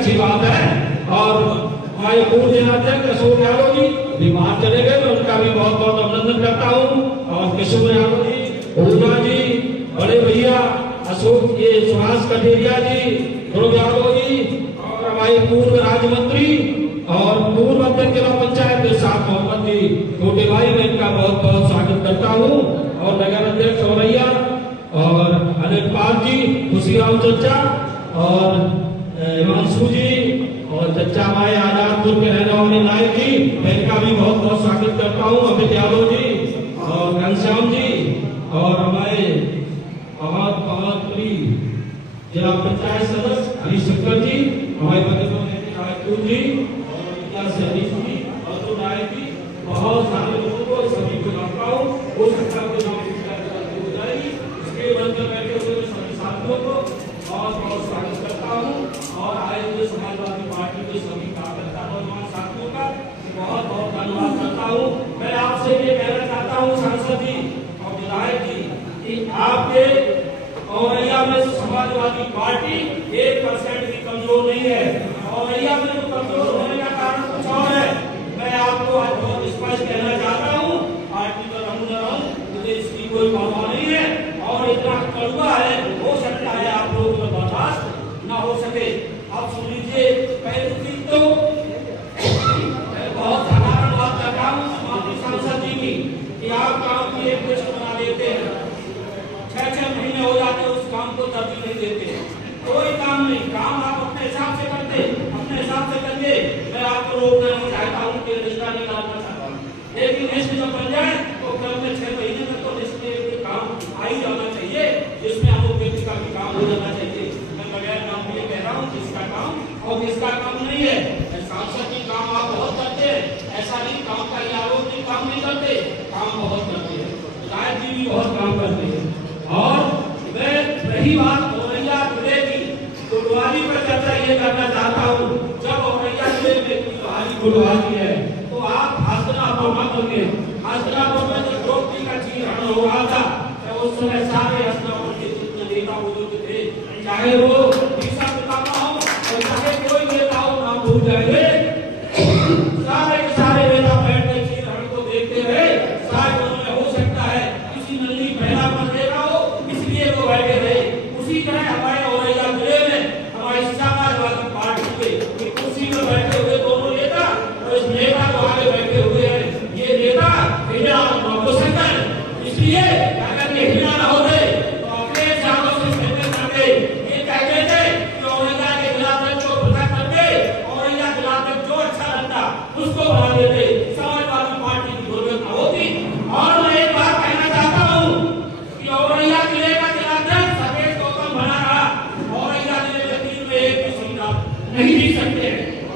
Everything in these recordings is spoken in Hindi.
अच्छी बात है। और हमारे पूर्व जिलाध्यक्ष अशोक यादव जी भी बाहर चले गए, मैं उनका भी बहुत बहुत अभिनंदन करता हूँ। और किशोर यादव जी, पूर्णा जी, बड़े भैया अशोक ये सुभाष कटेरिया जी, ध्रुव यादव जी, और हमारे पूर्व राज्य मंत्री और पूर्व अध्यक्ष जिला पंचायत इरशाद मोहम्मद जी, छोटे भाई, मैं इनका बहुत बहुत स्वागत करता हूँ। और नगर अध्यक्ष औरैया और अनिल पाल जी, खुशीराम चचा और हिमांशु जी और चचा भाई आजादपुर के रहने वाले नायक जी, मैं इनका भी बहुत बहुत स्वागत करता हूँ। अमित यादव जी और घनश्याम जी और हमारे बहुत बहुत प्रिय जिला पंचायत सदस्य हरिशंकर जी, हमारे राजपूत जी और हरीश जी और तो नायक जी, बहुत सारे लोगों को सभी को जानता हूँ। हो सकता है हो जाएगी, इसके बंद बैठे हुए सभी साथियों को बहुत बहुत स्वागत करता हूँ। और आए हुए समाजवादी पार्टी के सभी कार्यकर्ता नौजवान साथियों का बहुत बहुत धन्यवाद करता हूँ। मैं आपसे ये कहना चाहता हूँ सांसद जी और विधायक जी कि आपके औरैया में समाजवादी पार्टी 1% भी कमजोर नहीं है। औरैया में जो कमजोर होने का कारण कुछ और है। मैं आपको आज बहुत स्पष्ट कहना चाहता हूँ, पार्टी पर रहूं न रहूं मुझे इसकी कोई परवाह नहीं है। और इतना कड़वा है, हो सकता है आप लोगों को बर्दाश्त न हो सके। अब सुन लीजिए, पहली चीज तो बहुत साधारण बात कर रहा हूँ माननीय सांसद जी की कि आप काम की एक लिस्ट बना लेते हैं, 6-6 महीने हो जाते, उस काम को तरजीह नहीं देते। कोई काम नहीं, काम आप अपने हिसाब से करते, अपने हिसाब से करिए। मैं आपको रोकना नहीं चाहता हूँ कि रिश्ता निकालना चाहता हूँ, लेकिन लिस्ट जब बन जाए तो क्रम में 6 महीने में तो लिस्ट में काम आ ही जाना चाहिए, जिसमें अमुक व्यक्ति का भी काम हो जाना चाहिए। मैं बगैर नाम ये कह रहा हूँ किसका काम और किसका काम नहीं है। सांसद की काम आप बहुत करते हैं, ऐसा नहीं काम का आरोप नहीं, काम नहीं करते, काम बहुत करते हैं। विधायक जी भी बहुत काम करते हैं। और मैं रही बात औरैया जिले की गुटबाजी पर चर्चा ये करना चाहता हूँ। जब औरैया जिले में भारी गुटबाजी है तो आप हस्तिनापुर मत करिए। हस्तिनापुर में जो द्रौपदी का चीरहरण हो रहा था, उस समय सारे हस्तिनापुर के जितने नेता बुजुर्ग थे, चाहे वो भीष्म पितामह हो और चाहे कोई नेता हो, नाम भूल जाएंगे, सारे के सारे नेता बैठ के चीरहरण को देखते रहे। शायद उन्होंने हो सकता है किसी नली पहला पर देखा हो, इसलिए वो बैठे रहे। उसी तरह हमारे औरैया जिले में हमारी समाजवादी पार्टी के कुर्सी में बैठे हुए दोनों नेता और इस नेता को आगे बैठे हुए हैं, ये नेता हिना और नवशंकर। इसलिए अगर ये हिना न होते तो अपने जागों से सहमत करके ये कहते थे कि औरैया के खिलाफ जो पृथक करके औरैया के खिलाफ जो अच्छा लगता उसको बना देते, समाजवादी पार्टी की जरूरत न होती। और मैं एक बात कहना चाहता हूँ कि औरैया जिले का जिलाध्यक्ष सफेद गौतम बना रहा। औरैया जिले में 3 में 1 भी सीट आप नहीं जीत सकते,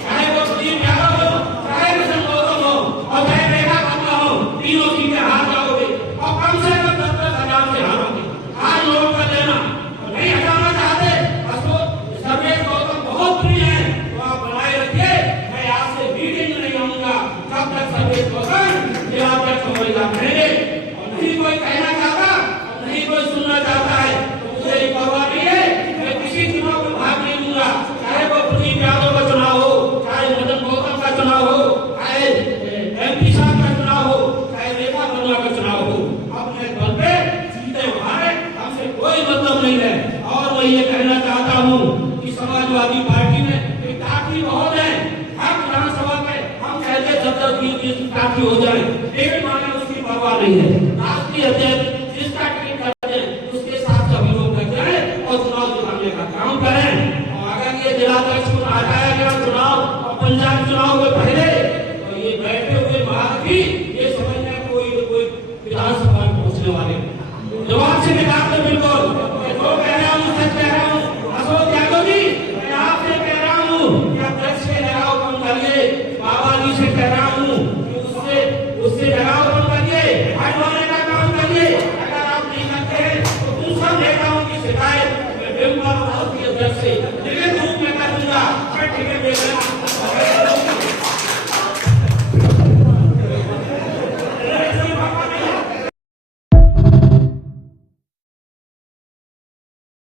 चाहे वो सुदीप यादव हो, चाहे किशन गौतम हो और चाहे रेखा खन्ना हो, तीनों सीटें हार जाओगे और कम से कम 10,000 से हारोगे। आज लोग का लेना नहीं हटाना चाहते, सफेद गौतम बहुत प्रिय है तो आप बनाए रखिए। मैं आज से मीटिंग नहीं आऊंगा जब तक सफेद गौतम जिलाध्यक्ष औरैया रहेंगे। और नहीं कोई कहना चाहता, नहीं कोई सुनना चाहता है तो मुझे ये परवाह नहीं है। मैं किसी चुनाव में भाग नहीं लूंगा, चाहे वो प्रदीप यादव का चुनाव हो, चाहे मदन गौतम का चुनाव हो, चाहे MP साहब का चुनाव हो, चाहे रेखा खन्ना का चुनाव हो। अपने बल पे सीटें हारे हमसे कोई मतलब नहीं है। और मैं ये कहना चाहता हूँ कि समाजवादी पार्टी में काफी बहुत है। हम विधानसभा में हम कहते 10-20 काफी हो जाए, लेकिन माना उसकी परवाह नहीं है। राष्ट्रीय अध्यक्ष जिसका टिकट करते हैं उसके साथ सभी लोग लग जाए और चुनाव जिताने का काम करें। और अगर ये जिलाध्यक्ष को हटाया गया चुनाव और पंचायत चुनाव में पहले तो ये बैठे हुए महारथी ये समझने कोई विधानसभा में पहुंचने वाले जवाब से निकालते बिल्कुल। जो कह रहा हूँ सच कह रहा हूँ। अशोक यादव जी, मैं आपसे कह रहा हूँ कि अध्यक्ष से लगाव कम करिए। बाबा जी से कह रहा हूँ कि उससे लगाव कम करिए, हटवाने का काम करिए। अगर आप नहीं करते हैं तो दूसरा नेताओं की शिकायत मैं अध्यक्ष से लिखित रूप में कर दूंगा। मैं टिकट दे रहा हूँ।